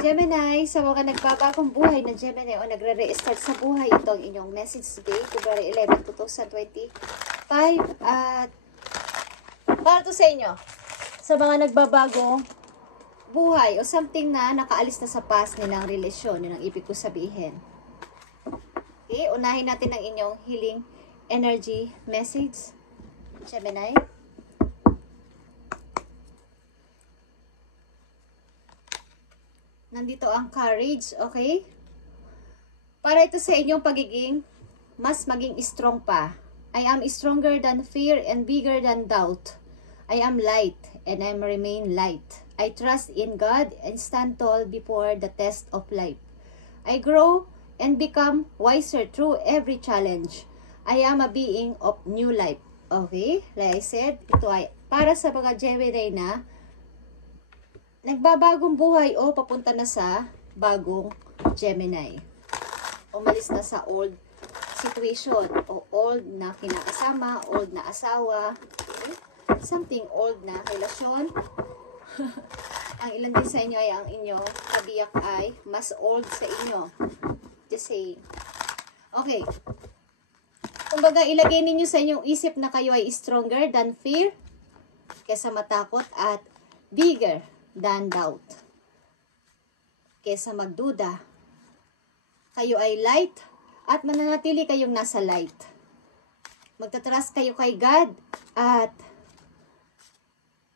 Gemini, sa mga nagbabagong buhay na Gemini o nagre-restart sa buhay, ito ang inyong message today, February 11, 2025. At para to sa inyo, sa mga nagbabagong buhay o something na nakaalis na sa past nilang relasyon, yun ang ibig ko sabihin. Okay, unahin natin ang inyong healing energy message, Gemini. Nandito ang courage, okay? Para ito sa inyong pagiging mas maging strong pa. I am stronger than fear and bigger than doubt. I am light and I remain light. I trust in God and stand tall before the test of life. I grow and become wiser through every challenge. I am a being of new life. Okay? Like I said, ito ay para sa mga Gemini na nagbabagong buhay o papunta na sa bagong Gemini. Umalis na sa old situation o old na kinakasama, old na asawa, okay? Something old na relasyon. Ang ilan din sa inyo ay ang inyong kabiyak ay mas old sa inyo. Just saying. Okay. Kumbaga, ilagay ninyo sa inyong isip na kayo ay stronger than fear, kesa matakot, at bigger than doubt. Kesa magduda, kayo ay light at mananatili kayong nasa light. Magtatrust kayo kay God at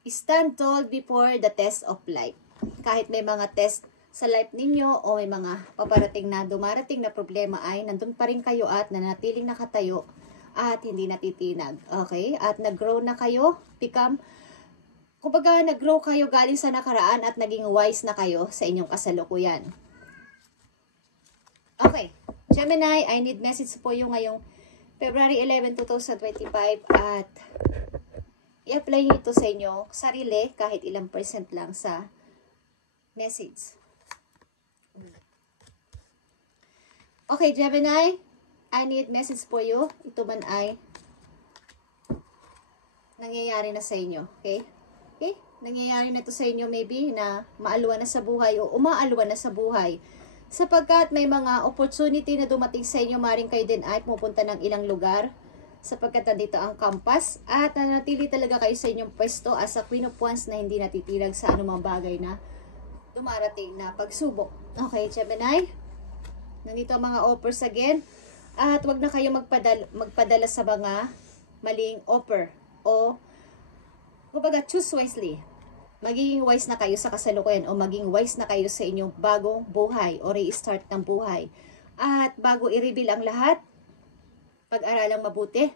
stand tall before the test of life. Kahit may mga test sa life ninyo o may mga paparating na dumarating na problema ay nandun pa rin kayo at nanatiling nakatayo at hindi natitinag. Okay? At nag-grow na kayo, kumbaga, nag-grow kayo galing sa nakaraan at naging wise na kayo sa inyong kasalukuyan. Okay. Gemini, I need message po yung ngayong February 11, 2025 at i-apply nyo ito sa inyong sarili kahit ilang percent lang sa message. Okay, Gemini, I need message for you. Ito man ay nangyayari na sa inyo. Okay? Okay? Nangyayari na ito sa inyo maybe na maalwa na sa buhay o umaalwa na sa buhay. Sapagkat may mga opportunity na dumating sa inyo, maring kayo din ay pupunta ng ilang lugar. Sapagkat nandito ang compass at nanatili talaga kayo sa inyong pwesto as a Queen of Wands na hindi natitirag sa anumang bagay na dumarating na pagsubok. Okay, Gemini? Nandito ang mga offers again. At wag na kayo magpadala sa mga maling offer o kumbaga, choose wisely. Magiging wise na kayo sa kasalukuyan o maging wise na kayo sa inyong bagong buhay o restart ng buhay. At bago i-reveal ang lahat, pag-aralang mabuti.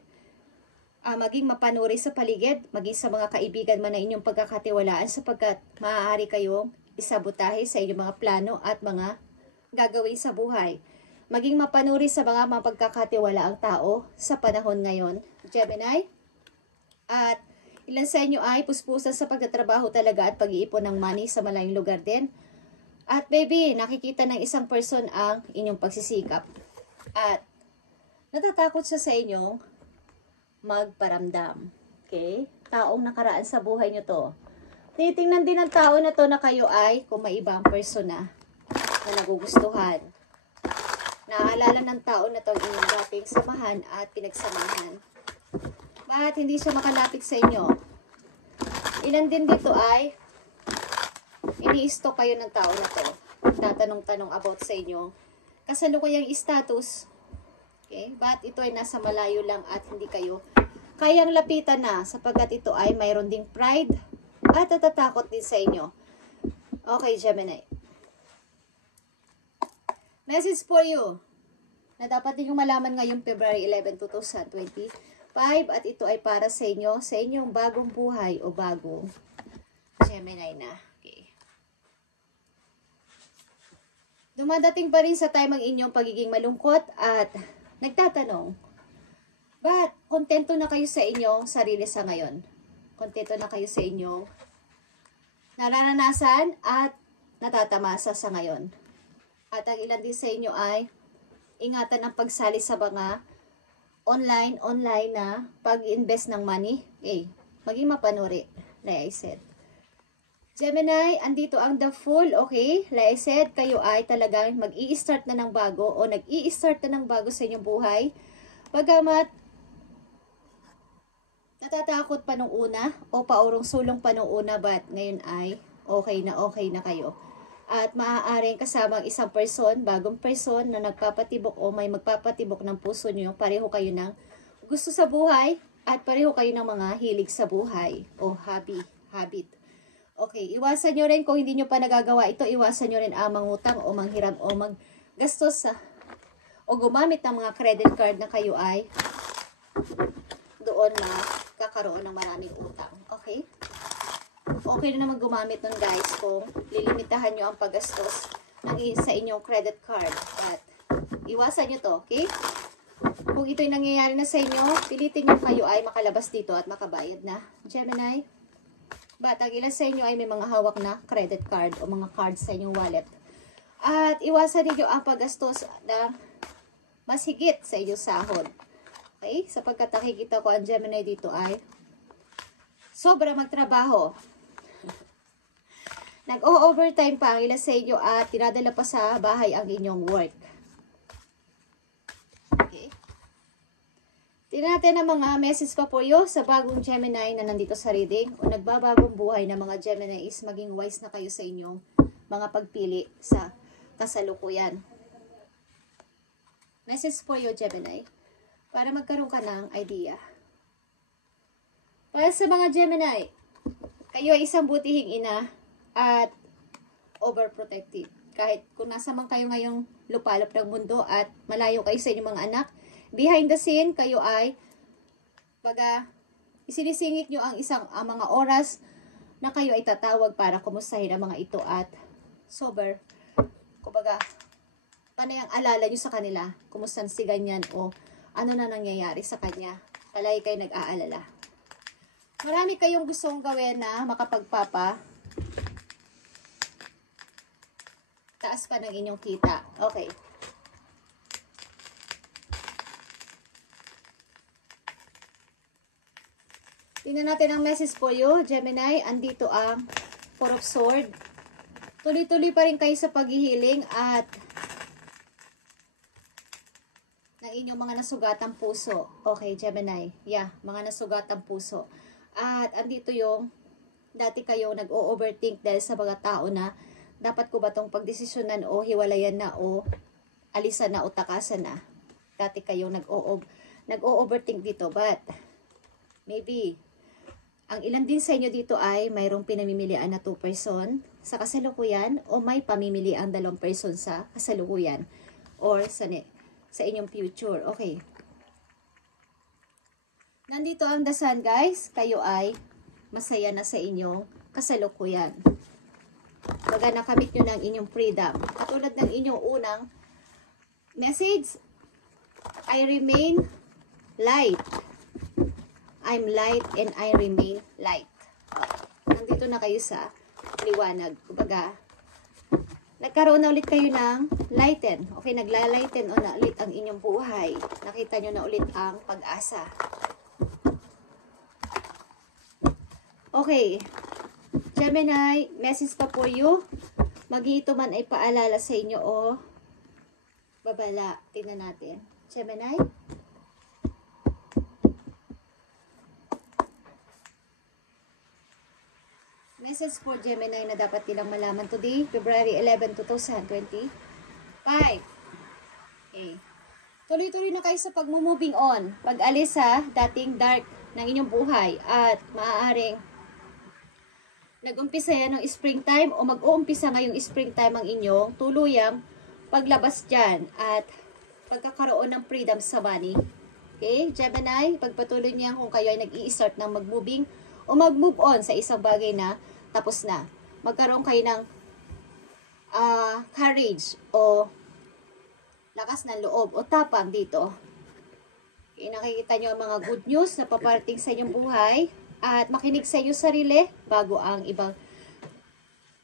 Maging mapanuri sa paligid, maging sa mga kaibigan man na inyong pagkakatiwalaan sapagkat maaari kayong isabotahe sa inyong mga plano at mga gagawin sa buhay. Maging mapanuri sa mga mapagkakatiwalaang tao sa panahon ngayon, Gemini. At ilan sa inyo ay puspusan sa pagtatrabaho talaga at pag-iipon ng money sa malayong lugar din. At baby, nakikita ng isang person ang inyong pagsisikap. At natatakot siya sa inyong magparamdam. Okay? Taong nakaraan sa buhay nyo to. Titingnan din ng tao na to na kayo ay kung may ibang person na nagugustuhan. Naaalala ng tao na to ang inyong dating samahan at pinagsamahan. Bakit hindi siya makalapit sa inyo? Ilan din dito ay ini-stalk kayo ng tao na to. Tatanong-tanong about sa inyo kasalukuyang status. Okay? Bakit ito ay nasa malayo lang at hindi kayo kayang lapitan na sapagkat ito ay mayroon ding pride at natatakot din sa inyo. Okay, Gemini. Message for you na dapat ninyong malaman ngayong February 11, 2025 at ito ay para sa inyo, sa inyong bagong buhay o bagong Gemini na. Okay. Dumadating pa rin sa time ang inyong pagiging malungkot at nagtatanong, ba't kontento na kayo sa inyong sarili sa ngayon? Kontento na kayo sa inyong nararanasan at natatamasa sa ngayon. At ang ilan din sa inyo ay ingatan ang pagsali sa mga online na pag-invest ng money. Okay, maging mapanuri, like I said. Gemini, andito ang the Fool, okay? Like I said, kayo ay talagang mag-i-start na ng bago o nag-i-start na ng bago sa inyong buhay. Bagamat natatakot pa nung una o paurong sulong pa nung una, but ngayon ay okay na kayo. At maaaring kasama ang isang person, bagong person na nagpapatibok o may magpapatibok ng puso nyo. Pareho kayo ng gusto sa buhay at pareho kayo ng mga hilig sa buhay o habit. Okay, iwasan nyo rin kung hindi nyo pa nagagawa ito, iwasan nyo rin ang mangutang o manghiram o maggastos sa o gumamit ng mga credit card na kayo ay doon na kakaroon ng maraming utang. Okay? Okay na naman gumamit nun guys kung lilimitahan nyo ang paggastos sa inyong credit card. At iwasan nyo to, okay? Kung ito'y nangyayari na sa inyo, pilitin nyo kayo ay makalabas dito at makabayad na. Gemini? But ang ilan sa inyo ay may mga hawak na credit card o mga cards sa inyong wallet. At iwasan niyo ang paggastos na mas higit sa inyong sahod. Okay? Sapagkat nakikita ko ang Gemini dito ay sobra magtrabaho. Nag-o-overtime pa ang ilan sa inyo at tinadala pa sa bahay ang inyong work. Okay? Tingnan natin ang mga message pa po yo sa bagong Gemini na nandito sa reading o nagbabagong buhay na mga Gemini is maging wise na kayo sa inyong mga pagpili sa kasalukuyan. Message po yo Gemini para magkaroon ka ng idea. Para sa mga Gemini, kayo ay isang butihing ina at overprotective. Kahit kung nasa man kayo ngayong lupalop ng mundo at malayo kayo sa inyong mga anak, behind the scene, kayo ay isinisingit nyo ang mga oras na kayo ay tatawag para kumustahin ang mga ito at panay ang alala nyo sa kanila, kumustahan si ganyan o ano na nangyayari sa kanya. Palagi kayo nag-aalala. Marami kayong gustong gawin na taas pa ng inyong kita. Okay. Tingnan natin ang message po yo, Gemini. Andito ang Four of Swords. Tuloy-tuloy pa rin kayo sa paghihiling at ng inyong mga nasugatang puso. Okay, Gemini. Yeah, mga nasugatang puso. At andito yung dati kayo nag-o-overthink dahil sa mga tao na dapat ko ba itong pagdesisyonan o hiwalayan na o alisan na o takasan na. Dati kayo nag-o-overthink dito, but maybe ang ilan din sa inyo dito ay mayroong pinamimilian na 2 person sa kasalukuyan o may pamimilian 2 person sa kasalukuyan or sa inyong future. Okay. Nandito ang The Sun, guys. Kayo ay masaya na sa inyong kasalukuyan. Baga nakamit nyo ng inyong freedom. Katulad ng inyong unang message, I remain light. I'm light and I remain light. Nandito na kayo sa liwanag. Kumbaga, nagkaroon na ulit kayo ng lighten. Okay, nagla-lighten na ulit ang inyong buhay. Nakita nyo na ulit ang pag-asa. Okay. Gemini, message pa po you. Mag-iito man ay paalala sa inyo o babala. Tingnan natin. Gemini. Message for Gemini na dapat nilang malaman today, February 11, 2025. Okay. Tuloy-tuloy na kayo sa pag-moving on. Pag-alis sa dating dark ng inyong buhay at maaaring nag-umpisa yan ng springtime o mag-uumpisa ngayong springtime ang inyong tuluyang paglabas dyan at pagkakaroon ng freedom sa money. Okay, Gemini, pagpatuloy niyan kung kayo ay nag-i-start ng mag-moving o mag-move on sa isang bagay na tapos na. Magkaroon kayo ng courage o lakas ng loob o tapang dito. Okay, nakikita nyo ang mga good news na paparating sa inyong buhay at makinig sa inyong sarili bago ang ibang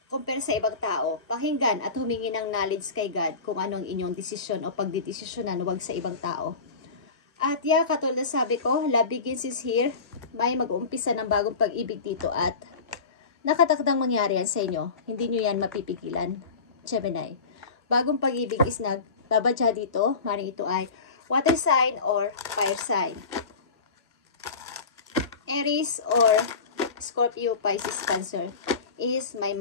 compare sa ibang tao. Pakinggan at humingi ng knowledge kay God kung anong inyong desisyon o pagdidesisyonan, huwag sa ibang tao. At katulad na sabi ko, love begins is here. May mag-uumpisa ng bagong pag-ibig dito at Nakatakdang mangyari yan sa inyo. Hindi nyo yan mapipigilan. Gemini. Bagong pag-ibig is nagbabadya dito. Maring ito ay water sign or fire sign. Aries or Scorpio, Pisces, Cancer is may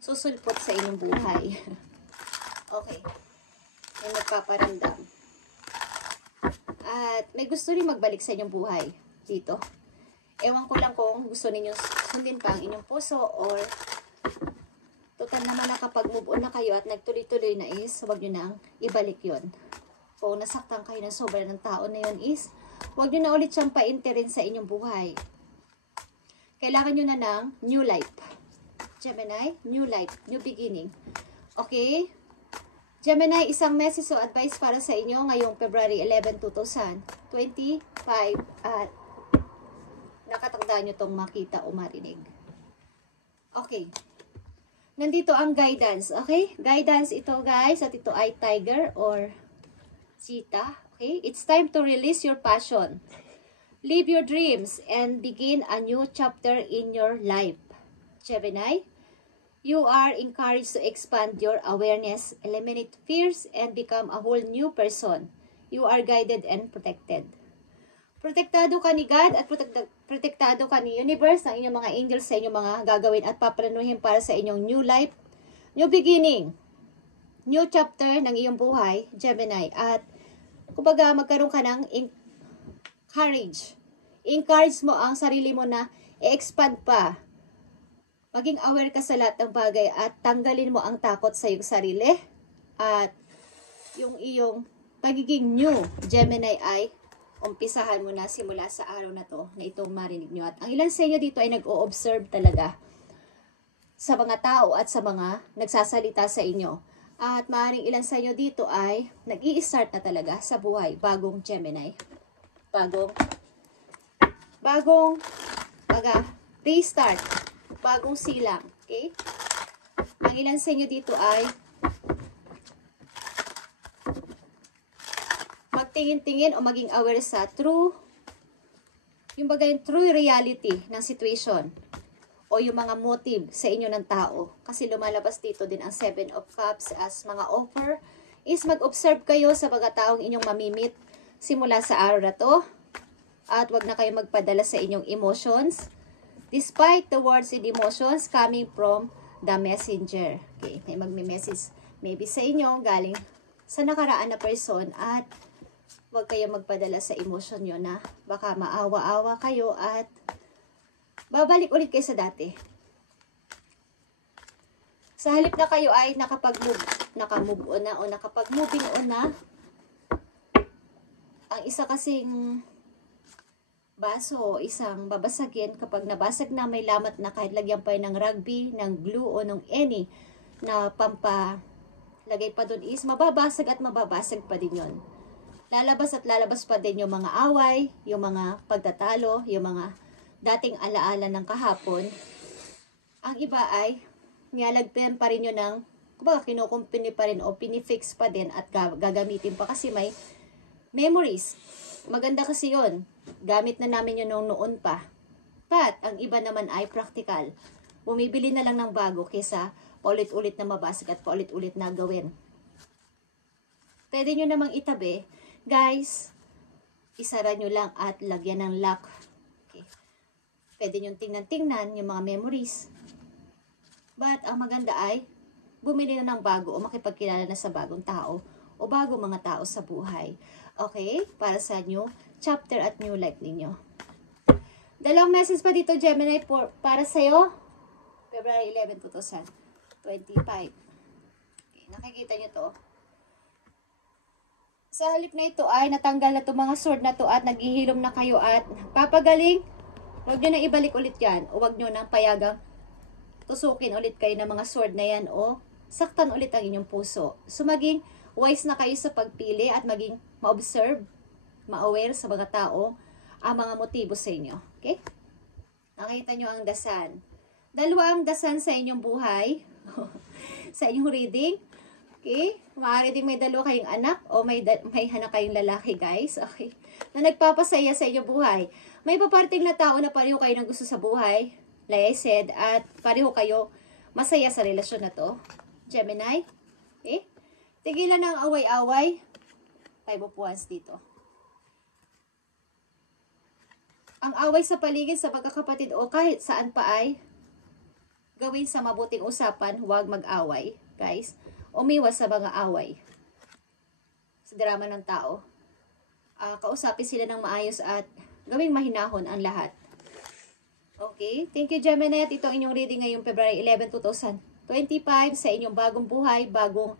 susulpot sa inyong buhay. Okay. May nagpaparamdam. At may gusto rin magbalik sa inyong buhay dito. Ewan ko lang kung gusto ninyo sundin pa ang inyong puso or total naman na kapag move on na kayo at nagtuloy-tuloy na is huwag nyo nang ibalik yon. Kung nasaktan kayo ng sobra ng tao na yon is huwag nyo na ulit siyang painterin sa inyong buhay. Kailangan nyo na ng new life. Gemini, new life, new beginning. Okay? Gemini, isang message o advice para sa inyo ngayong February 11, 2025 at nakatakda nyo itong makita o marinig. Okay. Nandito ang guidance. Okay? Guidance ito guys at ito ay tiger or cheetah. Okay? It's time to release your passion. Live your dreams and begin a new chapter in your life. Gemini, you are encouraged to expand your awareness, eliminate fears, and become a whole new person. You are guided and protected. Protektado ka ni God at protektado ka ni Universe, ang inyong mga angels sa inyong mga gagawin at paplanuhin para sa inyong new life, new beginning, new chapter ng iyong buhay, Gemini. At kumbaga magkaroon ka ng courage. Encourage mo ang sarili mo na i-expand pa. Maging aware ka sa lahat ng bagay at tanggalin mo ang takot sa iyong sarili. At yung iyong pagiging new Gemini ay umpisahan mo na simula sa araw na to na itong marinig nyo. At ang ilan sa inyo dito ay nag-o-observe talaga sa mga tao at sa mga nagsasalita sa inyo. At maaaring ilan sa inyo dito ay nag-i-start na talaga sa buhay. Bagong Gemini. Bagong restart. Bagong silang. Okay? Ang ilan sa inyo dito ay magtingin-tingin o maging aware sa true reality ng situation o yung mga motive sa inyo ng tao. Kasi lumalabas dito din ang 7 of Cups as mga offer is mag-observe kayo sa mga taong inyong mamimit simula sa araw na to. At wag na kayo magpadala sa inyong emotions. Despite the words and emotions coming from the messenger. Okay, may magme-message maybe sa inyo galing sa nakaraan na person at wag kayo magpadala sa emotion nyo na baka maawa-awa kayo at babalik ulit kayo sa dati. Sa halip na kayo ay nakamove on na o nakapag-moving on na, ang isa kasing baso, isang babasagin, kapag nabasag na may lamat na kahit lagyan pa ng rugby, ng glue o ng any na pampalagay pa dun is mababasag at mababasag pa din yon. Lalabas at lalabas pa din yung mga away, yung mga pagtatalo, yung mga dating alaala ng kahapon. Ang iba ay nilalagyan pa rin yun ng kumbaga kinukumpini pa rin o pinifix pa din at gagamitin pa kasi may memories. Maganda kasi yun. Gamit na namin yun noon pa. But, ang iba naman ay practical. Bumibili na lang ng bago kesa paulit-ulit na mabasag at paulit-ulit na gawin. Pwede nyo namang itabi. Guys, isara nyo lang at lagyan ng lock. Okay. Pwede nyo tingnan-tingnan yung mga memories. But, ang maganda ay bumili na ng bago o makipagkilala na sa bagong tao o bagong mga tao sa buhay. Okay? Para sa new chapter at new life ninyo. Dalawang message pa dito, Gemini, para sa'yo. February 11, 2025. Okay, nakikita nyo to. Sa halip na ito ay natanggal na itong mga sword na to at naghihilom na kayo at papagaling. Huwag nyo na ibalik ulit yan. O huwag nyo nang payagang tusukin ulit kayo ng mga sword na yan o saktan ulit ang inyong puso. So maging wise na kayo sa pagpili at maging ma-observe, ma-aware sa mga tao ang mga motibo sa inyo. Okay? Nakita nyo ang dasan. Dalawa ang dasan sa inyong buhay. Sa inyong reading. Okay? Maaari din may dalawa kayong anak o may anak kayong lalaki, guys. Okay? Na nagpapasaya sa inyong buhay. May paparting na tao na pareho kayo ng gusto sa buhay. like I said, at pareho kayo masaya sa relasyon na to. Gemini, okay? Tigilan ng away-away. 5 of Wands dito. Ang away sa paligid sa magkakapatid o kahit saan pa ay gawin sa mabuting usapan, huwag mag-away, guys. Umiwas sa mga away. Sa drama ng tao. Kausapin sila ng maayos at gawing mahinahon ang lahat. Okay? Thank you, Gemini. At ito ang inyong reading ngayong February 11, 2025 sa inyong bagong buhay, bagong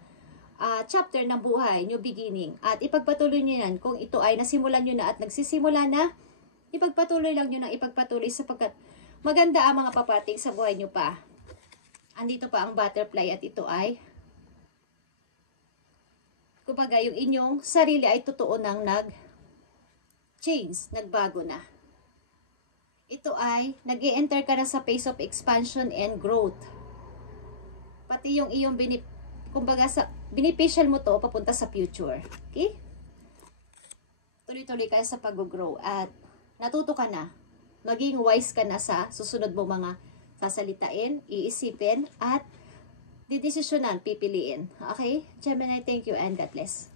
chapter ng buhay, new beginning. At ipagpatuloy nyo yan. Kung ito ay nasimulan nyo na at nagsisimula na, ipagpatuloy lang nyo ng ipagpatuloy sapagkat maganda ang mga papating sa buhay nyo pa. Andito pa ang butterfly at ito ay kumbaga yung inyong sarili ay totoo nang nag-change, nagbago na. Ito ay nag-e-enter ka na sa phase of expansion and growth. Pati yung iyong kumbaga beneficial mo to papunta sa future. Okay? Tuloy-tuloy ka sa pag-grow at natuto ka na. Maging wise ka na sa susunod mo mga sasalitain, iisipin, at didesisyonan, pipiliin. Okay? Gemini, thank you and God bless.